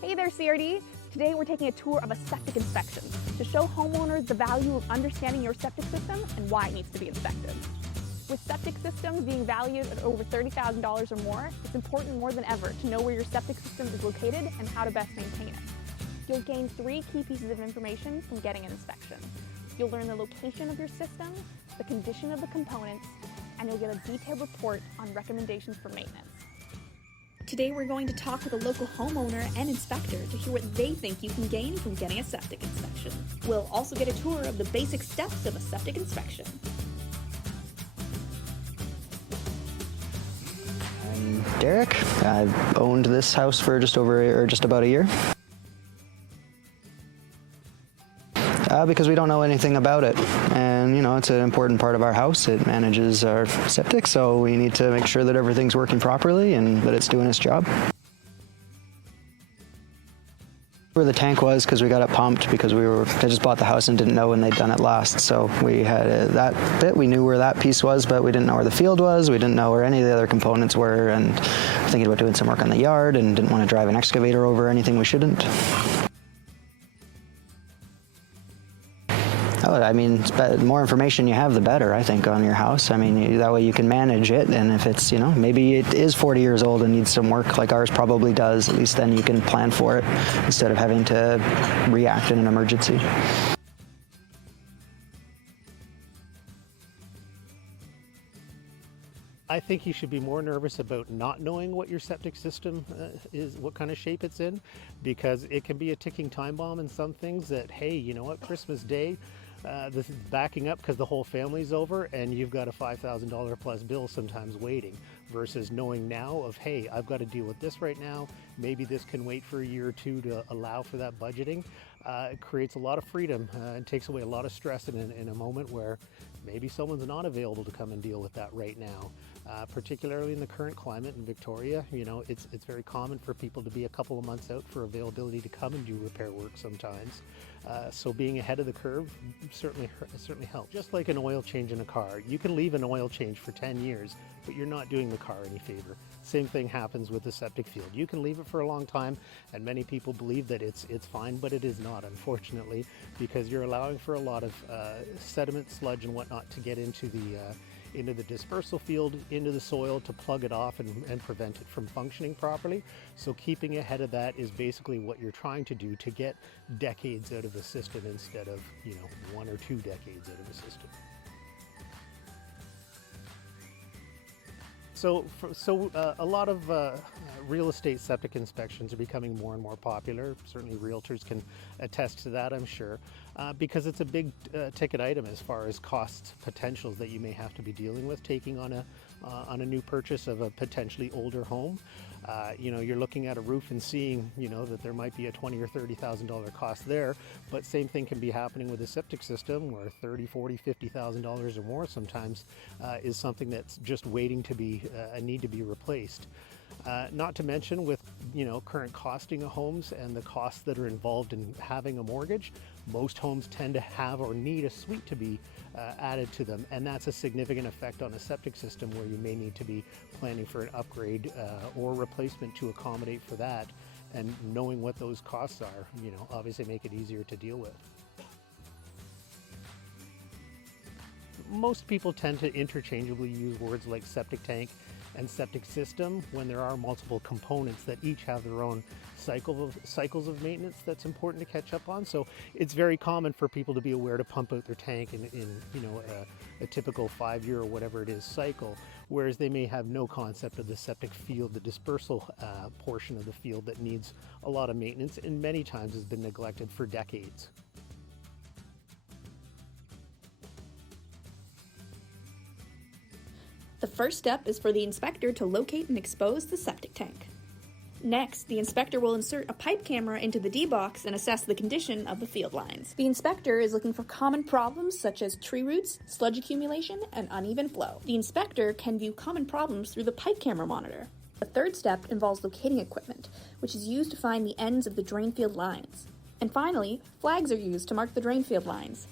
Hey there, CRD! Today we're taking a tour of a septic inspection to show homeowners the value of understanding your septic system and why it needs to be inspected. With septic systems being valued at over $30,000 or more, it's important more than ever to know where your septic system is located and how to best maintain it. You'll gain 3 key pieces of information from getting an inspection. You'll learn the location of your system, the condition of the components, and you'll get a detailed report on recommendations for maintenance. Today we're going to talk with a local homeowner and inspector to hear what they think you can gain from getting a septic inspection. We'll also get a tour of the basic steps of a septic inspection. I'm Derek. I've owned this house for just about a year. Because we don't know anything about it, and it's an important part of our house. It manages our septic, so we need to make sure that everything's working properly and that it's doing its job. Where the tank was, because we got it pumped because I just bought the house and didn't know when they'd done it last, so we had that bit. We knew where that piece was, but we didn't know where the field was. We didn't know where any of the other components were, and thinking about doing some work on the yard and didn't want to drive an excavator over anything we shouldn't. The more information you have, the better, I think, on your house. That way you can manage it, and if it's, maybe it is 40 years old and needs some work like ours probably does, at least then you can plan for it instead of having to react in an emergency. I think you should be more nervous about not knowing what your septic system is, what kind of shape it's in, because it can be a ticking time bomb in some things that, hey, you know what, Christmas Day, this is backing up because the whole family's over and you've got a $5,000 plus bill sometimes waiting, versus knowing now of, hey, I've got to deal with this right now. Maybe this can wait for a year or two to allow for that budgeting. It creates a lot of freedom and takes away a lot of stress in a moment where maybe someone's not available to come and deal with that right now. Particularly in the current climate in Victoria, it's very common for people to be a couple of months out for availability to come and do repair work sometimes. So being ahead of the curve certainly helps. Just like an oil change in a car, you can leave an oil change for 10 years, but you're not doing the car any favor. Same thing happens with the septic field. You can leave it for a long time, and many people believe that it's fine, but it is not, unfortunately, because you're allowing for a lot of sediment, sludge, and whatnot to get into the dispersal field, into the soil, to plug it off and prevent it from functioning properly. So keeping ahead of that is basically what you're trying to do to get decades out of the system instead of 1 or 2 decades out of the system. So a lot of real estate septic inspections are becoming more and more popular. Certainly realtors can attest to that, I'm sure, because it's a big ticket item as far as cost potentials that you may have to be dealing with taking on a new purchase of a potentially older home. You're looking at a roof and seeing, that there might be a $20,000 or $30,000 cost there, but same thing can be happening with a septic system where $30,000, $40,000, $50,000 or more sometimes is something that's just waiting to be a need to be replaced. Not to mention with current costing of homes and the costs that are involved in having a mortgage, most homes tend to have or need a suite to be added to them, and that's a significant effect on a septic system where you may need to be planning for an upgrade or replacement to accommodate for that, and knowing what those costs are, obviously make it easier to deal with. Most people tend to interchangeably use words like septic tank and septic system when there are multiple components that each have their own cycles of maintenance that's important to catch up on. So it's very common for people to be aware to pump out their tank in a typical 5-year or whatever it is cycle, whereas they may have no concept of the septic field, the dispersal portion of the field that needs a lot of maintenance and many times has been neglected for decades. The first step is for the inspector to locate and expose the septic tank. Next, the inspector will insert a pipe camera into the D-box and assess the condition of the field lines. The inspector is looking for common problems such as tree roots, sludge accumulation, and uneven flow. The inspector can view common problems through the pipe camera monitor. The third step involves locating equipment, which is used to find the ends of the drain field lines. And finally, flags are used to mark the drain field lines.